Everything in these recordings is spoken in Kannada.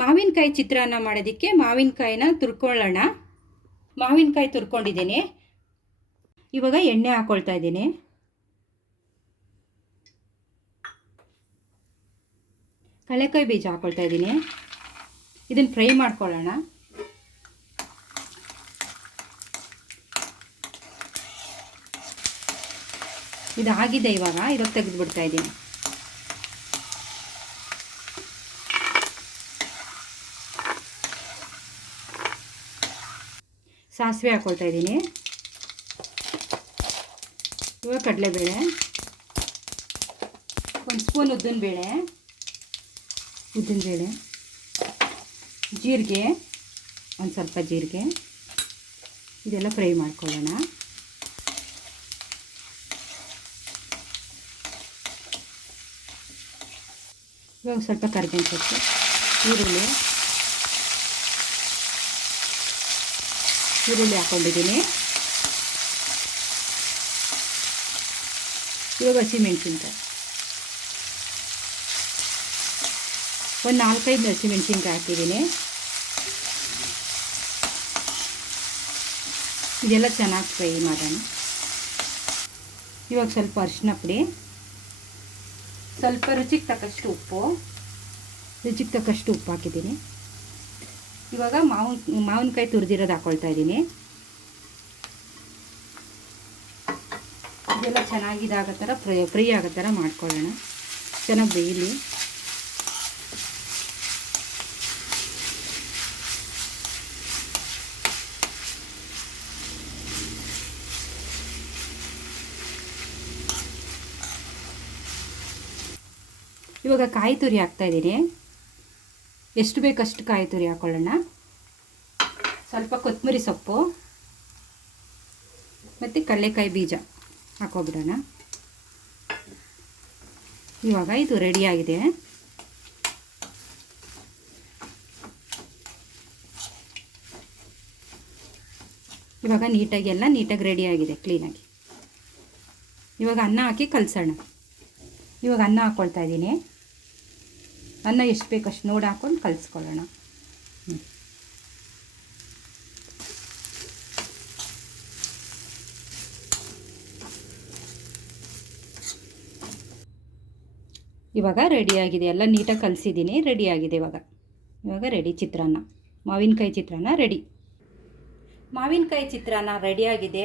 ಮಾವಿನಕಾಯಿ ಚಿತ್ರಾನ್ನ ಮಾಡೋದಕ್ಕೆ ಮಾವಿನಕಾಯಿನ ತುರ್ಕೊಳ್ಳೋಣ. ಮಾವಿನಕಾಯಿ ತುರ್ಕೊಂಡಿದ್ದೀನಿ. ಇವಾಗ ಎಣ್ಣೆ ಹಾಕ್ಕೊಳ್ತಾ ಇದ್ದೀನಿ. ಕಳೆಕಾಯಿ ಬೀಜ ಹಾಕ್ಕೊಳ್ತಾ ಇದ್ದೀನಿ. ಇದನ್ನು ಫ್ರೈ ಮಾಡ್ಕೊಳ್ಳೋಣ. ಇದಾಗಿದೆ ಇವಾಗ ಇದಕ್ಕೆ ತೆಗೆದುಬಿಡ್ತಾ ಇದ್ದೀನಿ. ಸಾಸಿವೆ ಹಾಕ್ಕೊಳ್ತಾ ಇದ್ದೀನಿ. ಇವಾಗ ಕಡಲೆಬೇಳೆ, ಒಂದು ಸ್ಪೂನ್ ಉದ್ದಿನಬೇಳೆ ಉದ್ದಿನಬೇಳೆ, ಜೀರಿಗೆ, ಒಂದು ಸ್ವಲ್ಪ ಜೀರಿಗೆ, ಇದೆಲ್ಲ ಫ್ರೈ ಮಾಡ್ಕೊಳ್ಳೋಣ. ಇವಾಗ ಸ್ವಲ್ಪ ಕರ್ಬೇವಿನ ಸೊಪ್ಪು, ಈರುಳ್ಳಿ ಈರುಳ್ಳಿ ಹಾಕ್ಕೊಂಡಿದ್ದೀನಿ. ಇವಾಗ ಹಸಿಮೆಣ್ಸಿನ್ಕಾಯಿ. ಒಂದು ನಾಲ್ಕೈದು ಹಸಿಮೆಣ್ಸಿನ್ಕಾಯಿ ಹಾಕಿದ್ದೀನಿ. ಇದೆಲ್ಲ ಚೆನ್ನಾಗಿ ಫ್ರೈ ಮಾಡೋಣ. ಇವಾಗ ಸ್ವಲ್ಪ ಅರಿಶಿನ ಪುಡಿ, ಸ್ವಲ್ಪ ರುಚಿಗೆ ತಕ್ಕಷ್ಟು ಉಪ್ಪು, ರುಚಿಗೆ ತಕ್ಕಷ್ಟು ಉಪ್ಪು ಹಾಕಿದ್ದೀನಿ. ಇವಾಗ ಮಾವಿನ, ಮಾವಿನಕಾಯಿ ತುರಿದಿರೋದು ಹಾಕೊಳ್ತಾ ಇದ್ದೀನಿ. ಇದೆಲ್ಲ ಚೆನ್ನಾಗಿ ಇದಾಗೋ ಥರ ಫ್ರೈ ಫ್ರೈ ಆಗೋ ಥರ ಮಾಡ್ಕೊಳ್ಳೋಣ. ಚೆನ್ನಾಗಿ ಬೇಯಲಿ. ಇವಾಗ ಕಾಯಿ ತುರಿ ಹಾಕ್ತಾ ಇದ್ದೀನಿ. ಎಷ್ಟು ಬೇಕಷ್ಟು ಕಾಯಿ ತುರಿ ಹಾಕೊಳ್ಳೋಣ? ಸ್ವಲ್ಪ ಕೊತ್ತಂಬರಿ ಸೊಪ್ಪು, ಮತ್ತು ಕಡಲೆಕಾಯಿ ಬೀಜ ಹಾಕೋಬಿಡೋಣ. ಇವಾಗ ಇದು ರೆಡಿಯಾಗಿದೆ ಇವಾಗ ನೀಟಾಗಿ, ಎಲ್ಲ ನೀಟಾಗಿ ರೆಡಿಯಾಗಿದೆ ಕ್ಲೀನಾಗಿ ಇವಾಗ ಅನ್ನ ಹಾಕಿ ಕಲಸೋಣ. ಇವಾಗ ಅನ್ನ ಹಾಕ್ಕೊಳ್ತಾ ಇದ್ದೀನಿ. ಅನ್ನ ಎಷ್ಟು ಬೇಕು ಅಷ್ಟು ನೋಡಿ ಹಾಕ್ಕೊಂಡು ಕಲಿಸ್ಕೊಳ್ಳೋಣ. ಹ್ಞೂ ಇವಾಗ ರೆಡಿಯಾಗಿದೆ ಎಲ್ಲ ನೀಟಾಗಿ ಕಲಿಸಿದ್ದೀನಿ. ರೆಡಿಯಾಗಿದೆ ಇವಾಗ. ಇವಾಗ ರೆಡಿ ಚಿತ್ರಾನ್ನ. ಮಾವಿನಕಾಯಿ ಚಿತ್ರಾನ್ನ ರೆಡಿ ಮಾವಿನಕಾಯಿ ಚಿತ್ರಾನ್ನ ರೆಡಿಯಾಗಿದೆ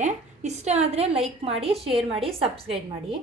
ಇಷ್ಟ ಆದರೆ ಲೈಕ್ ಮಾಡಿ ಶೇರ್ ಮಾಡಿ ಸಬ್ಸ್ಕ್ರೈಬ್ ಮಾಡಿ.